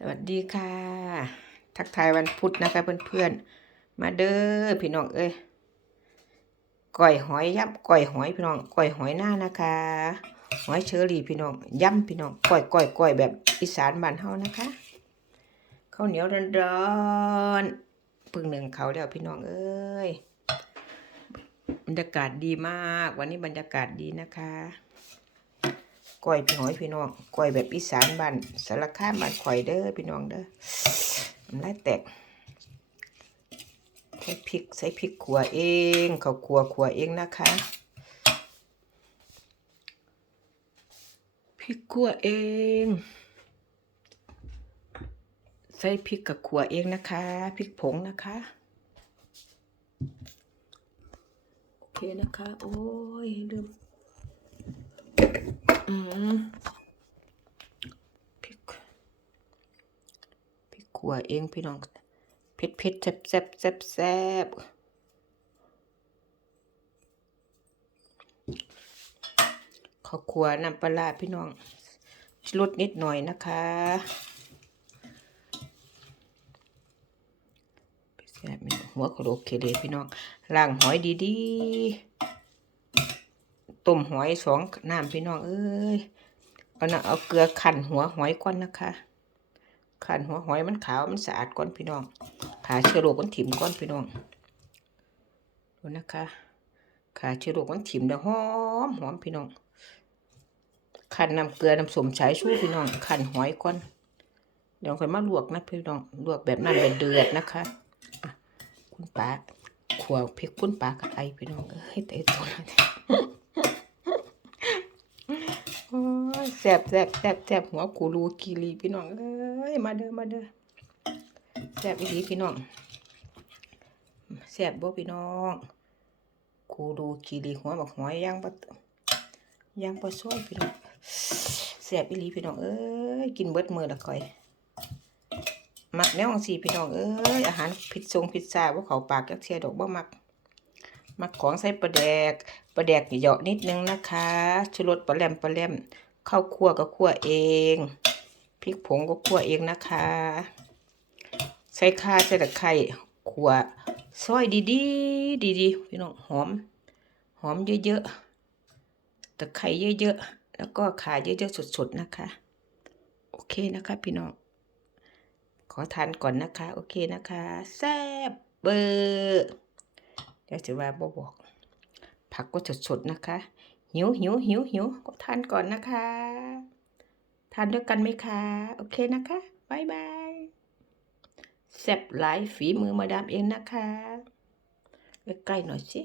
สวัสดีค่ะ ทักทายวันพุธนะคะเพื่อนๆ มาเด้อพี่น้องเอ้ยก้อยหอยย่ำก้อยหอยพี่น้องก้อยหอยหน้านะคะ หอยเชอรี่พี่น้องย่ำพี่น้องก้อยก้อยก้อยแบบอีสานบ้านเฮานะคะข้าวเหนียวร้อนๆพึ่งหนึ่งเขาแล้วพี่น้องเอ้ยบรรยากาศดีมาก วันนี้บรรยากาศดีนะคะ ก้อยพี่หอยพี่น้องก้อยแบบอีสานบ้านสารคามบ้านข่อยเด้อพี่น้องเด้อน้ำลายแตกใส่พริกใส่พริกขัวเองเขาขัวขัวเองนะคะพริกขัวเอง ใส่พริกกับขัวเองนะคะพริกผงนะคะโอเคนะคะ โอ้ยลืม พริกพริกขัวเองพี่น้องเผ็ดเผ็ดแซ่บแซ่บแซ่บแซ่บข้าวคั่วน้ำปลาพี่น้องลดนิดหน่อยนะคะแซ่บหัวกระโหลกเคเลพี่น้องล้างหอยดีๆ ต้มหอยสองน้ำพี่น้องเอ้ยเอานะเอาเกลือขันหัวหอยก่อนนะคะขันหัวหอยมันขาวมันสะอาดก่อนพี่น้องขาเชื้อโรคมันถิ่มก้อนพี่น้องดูนะคะขาเชื้อโรคมันถิ่มแล้วหอมหอมพี่น้องขันน้ำเกลือน้ำสมสายชูพี่น้องขันหอยก้อนเดี๋ยวค่อยมาลวกนะพี่น้องลวกแบบนั้นเป็นเดือดนะคะคุณป้าขวพริกคุณป้ากับไอพี่น้องเอ้ยแต่ตัวนั้นโอ้ย แซบแซบแซบแซบหัวกูรูกีรีพี่น้องเอ้ยมาเด้อมาเด้อแซบอีหลีพี่น้องแซบบ่พี่น้องคูดูกีรีหัวบักหอยย่างปลาย่างปลาซ้อยพี่น้องแซบอีหลีพี่น้องเอ้ยกินเบิดมือละค่อยมักแนวจังซี่พี่น้องเอ้ยอาหารพิซซงพิซซ่าบ่เขาปากจักเทียดอกบ่มักมักของใส่ปลาแดกปลาแดกเหยาะนิดนึงนะคะชูรสปลาแหลมปลาแหลม ข้าวคั่วก็คั่วเองพริกผงก็คั่วเองนะคะ ใส่ข่าใส่ตะไคร้ขัวซอยดีดีดีดีๆพี่น้องหอม หอมเยอะๆตะไคร้เยอะๆแล้วก็ข่าเยอะๆสดๆนะคะ โอเคนะคะ พี่น้องขอทานก่อนนะคะ โอเคนะคะแซ่บเบอร์เดี๋ยวจะว่าบบอก ผักก็สดๆนะคะ หิวหิวหิวหิวก็ทานก่อนนะคะ ทานด้วยกันไหมคะ โอเคนะคะบายบายแซ่บหลายฝีมือมาดามเองนะคะใกล้ๆหน่อยสิ